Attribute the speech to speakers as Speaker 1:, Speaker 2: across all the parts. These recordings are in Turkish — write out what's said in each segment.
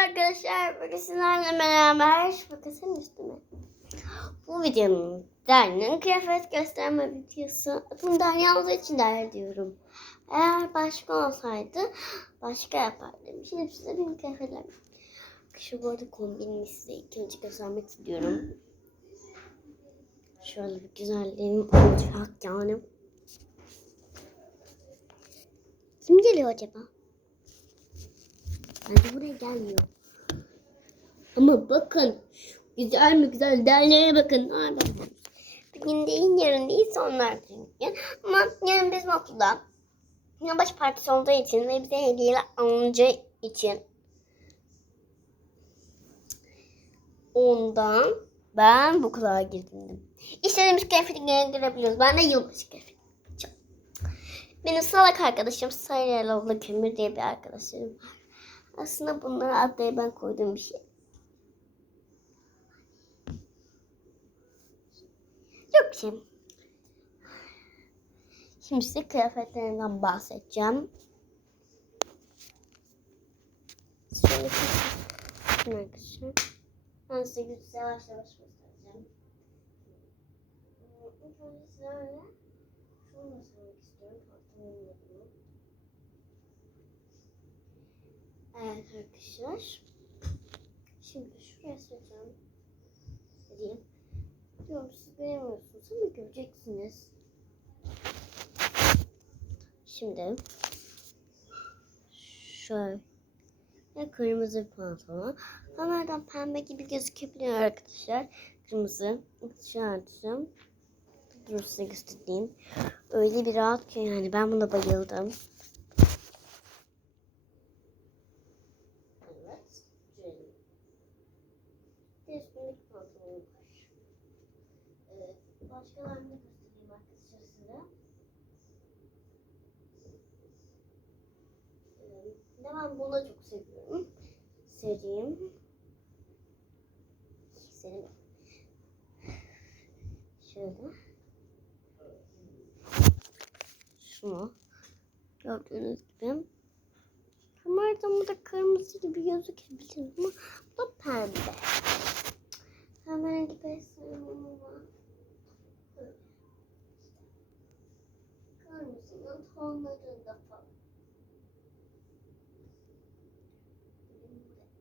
Speaker 1: arkadaşlar. Bugün sizlerle beraber bakasın üstüme. Bu videonun Derya'nın kıyafet gösterme videosu. Adım Derya olduğu için Derya diyorum. Eğer başka olsaydı başka yapardım. Şimdi size benim kıyafetler. Şu bu arada kombinimi size ilk önce göstermek istiyorum. Şöyle bir güzelliğim olacak yani. Kim geliyor acaba? Bence buraya gelmiyor. Ama bakın. Güzel mi güzel derneğe bakın. Bugün değil yarın değil sonlar çünkü. Ama yarın bizim okulda yılbaşı partisi olduğu için ve bize hediyeler alınacağı için ondan ben bu kulağa girdim. İstediğimiz kıyafeti girebiliyoruz. Ben de yılbaşı kıyafeti. Benim salak arkadaşım Sarıyalı Kömür diye bir arkadaşım var. Aslında bunları adaya ben koyduğum bir şey. Yok şey. Şimdi size kıyafetlerinden bahsedeceğim. Şöyle arkadaşlar. Ben size yavaş yavaş göstereceğim. İlk önce sizlerle istiyorum. Pantolonun Evet arkadaşlar. Şimdi şuraya söyleyeceğim. Diyeyim. Diyorum siz beğenmiyorsunuz ama göreceksiniz. Şimdi şöyle kırmızı bir pantolon. Kameradan pembe gibi gözükebiliyor arkadaşlar. Kırmızı tişörtüm. Dur size göstereyim. Öyle bir rahat ki yani ben buna bayıldım. Evet. Şöyle. Bir de üstündeki pantolon var. Evet. Başkalarını göstereyim arkadaşlar size. Evet. Bir de ben bunu çok seviyorum. Sereyim. Sereyim. Şöyle. Şunu. Gördüğünüz gibi. Kameradan bu da kırmızı gibi gözükebilir ama bu da pembe. Sevmem ama. Böyle. Kırmızının tonlarında falan.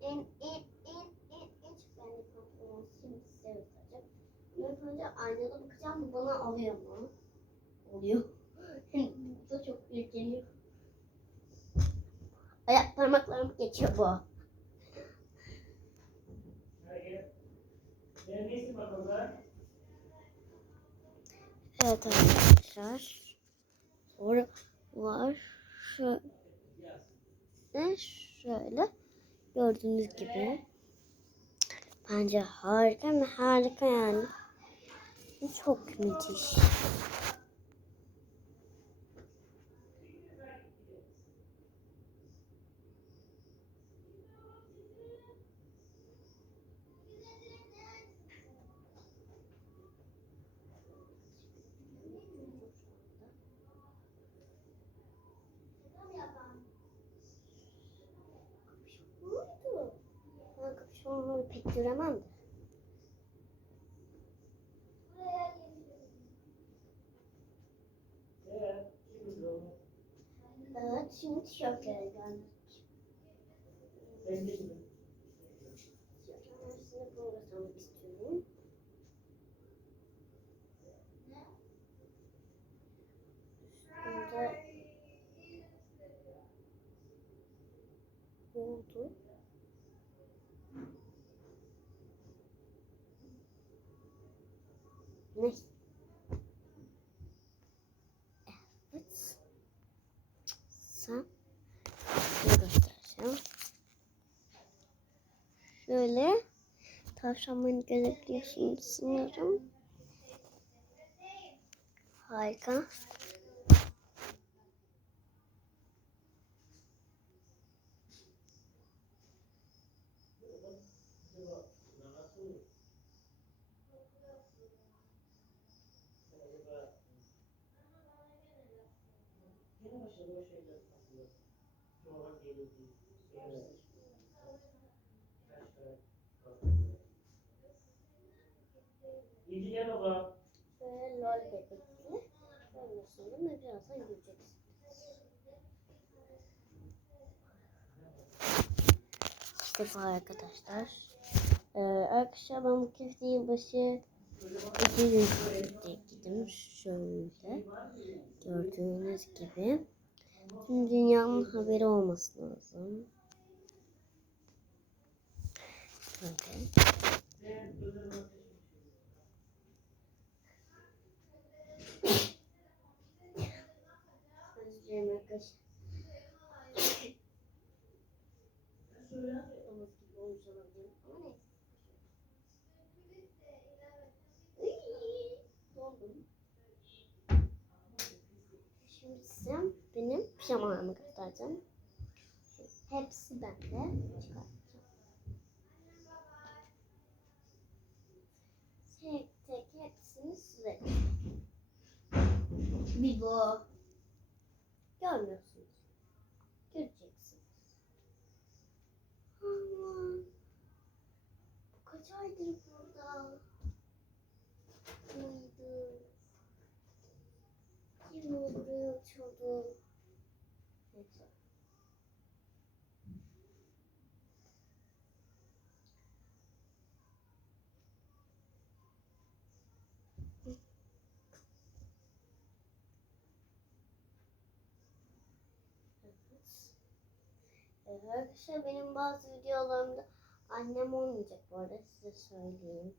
Speaker 1: En en en en en çok beğendiğim pantolon şimdi size göstereceğim. İlk önce aynada bakacağım bana alıyor mu? Oluyor. bu çok büyük geliyor. Ayak parmaklarım geçiyor bu. Evet arkadaşlar. Sonra var. Şöyle. Şöyle. Gördüğünüz gibi. Bence harika mı? Harika yani. Çok müthiş. Kapüşonları pek göremem de. Evet, şimdi tişörtlere geldik. Tişörtlerin arasında bunu göstermek istiyorum. Ne oldu? Ne? yapacağım. Şöyle. Tavşan görebiliyorsunuz sanırım. Harika.
Speaker 2: Thank you. Yedi gel baba.
Speaker 1: Ve lol bebekle oynuyorsun ve birazdan güleceksin. İşte bu arkadaşlar. Ee, arkadaşlar ben bu köfte yılbaşı 200 gittim. Şöyle gördüğünüz gibi. Şimdi dünyanın haberi olması lazım. Doldum. Şimdi size benim pijamalarımı göstereceğim. Hepsi bende. Çıkartacağım. Tek tek hepsini. Bir bu. Görmüyorsunuz. Göreceksiniz. Aman. Bu kaç aydır burada? Mıydı? Kim buraya uçurdu? Neyse. Evet. Ee, Arkadaşlar benim bazı videolarımda annem olmayacak bu arada size söyleyeyim.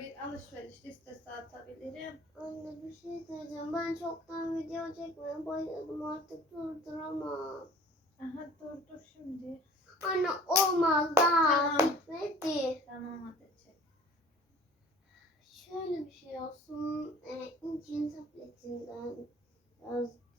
Speaker 3: Bir alışveriş listesi atabilirim.
Speaker 1: Anne bir şey diyeceğim. Ben çoktan video çekmeye başladım artık durduramam.
Speaker 3: Aha dur dur şimdi.
Speaker 1: Anne olmaz daha
Speaker 3: Tamam.
Speaker 1: bitmedi.
Speaker 3: Tamam hadi çek.
Speaker 1: Şöyle bir şey olsun. E, İnci'nin tabletinden yazdır.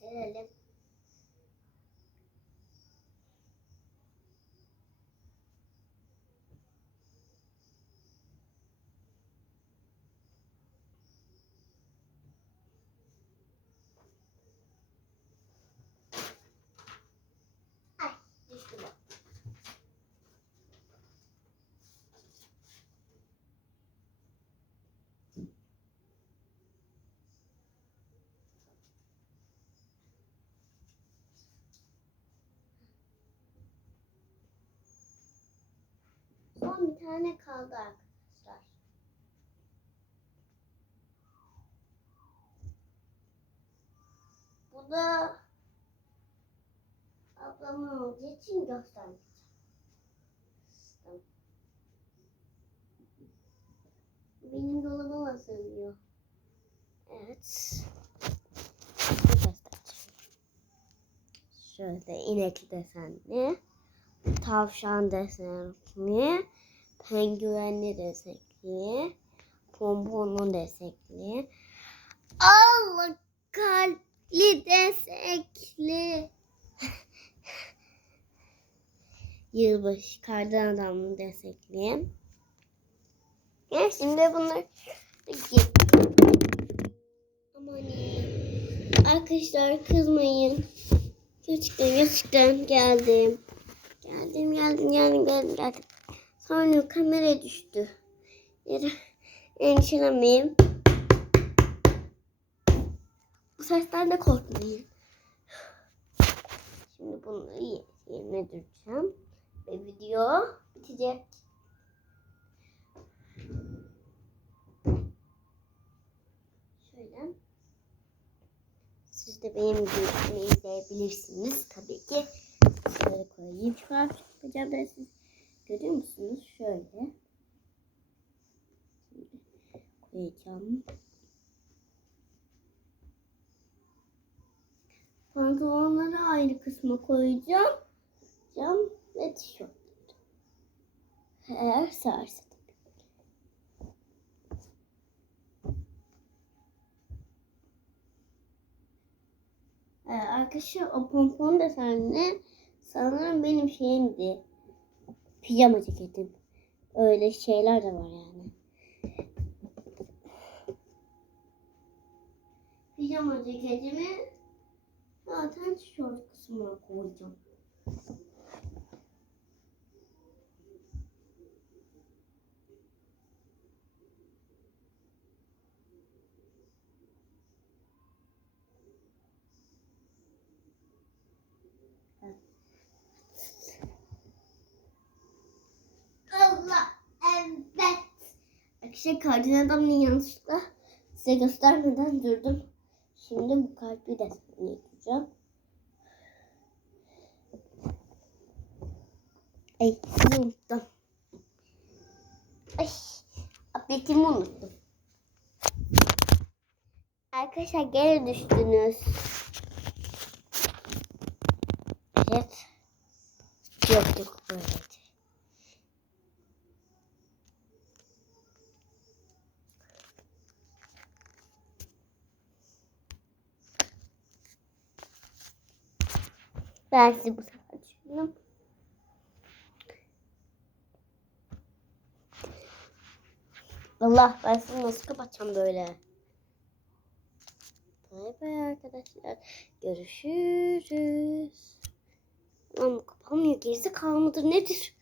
Speaker 1: Serelim. Son bir tane kaldı arkadaşlar. Bu da ablamın olduğu için göstermeyeceğim. Benim dolabıma sığmıyor. Evet. Şöyle inek desenli, tavşan desenli, penguenli desenli, pomponlu desenli, Allah kalpli desekli. Yılbaşı kardan adamlı desekli. Ya şimdi bunlar Aman. Arkadaşlar kızmayın. Gerçekten gerçekten geldim. Geldim geldim geldim geldim geldim. Sonra kamera düştü. Yere endişelenmeyin. Bu sesten de korkmayın. Şimdi bunları ye- yerine düreceğim. Ve video bitecek. Şöyle. Siz de benim videomu izleyebilirsiniz tabii ki. Şöyle koyayım. Şu an yapacağım ben siz görüyor musunuz? Şöyle. Koyacağım. Pantolonları ayrı kısma koyacağım. Cam ve tişört. Eğer tabii. Ee, arkadaşlar o pompon desenli sanırım benim şeyimdi. Pijama ceketim. Öyle şeyler de var yani. Pijama ceketimi zaten tişört kısmına koyacağım. Kardan adamın yanlışlıkla size göstermeden durdum. Şimdi bu kalbi de yapacağım. Ay unuttum. Ay aplikimi unuttum. Arkadaşlar geri düştünüz. Evet. Yok yok böyleydi. Ben size bu sefer düşündüm. Allah ben sizi nasıl kapatacağım böyle? Bay bay arkadaşlar. Görüşürüz. Bu kapanmıyor. Gerisi kalmadır nedir?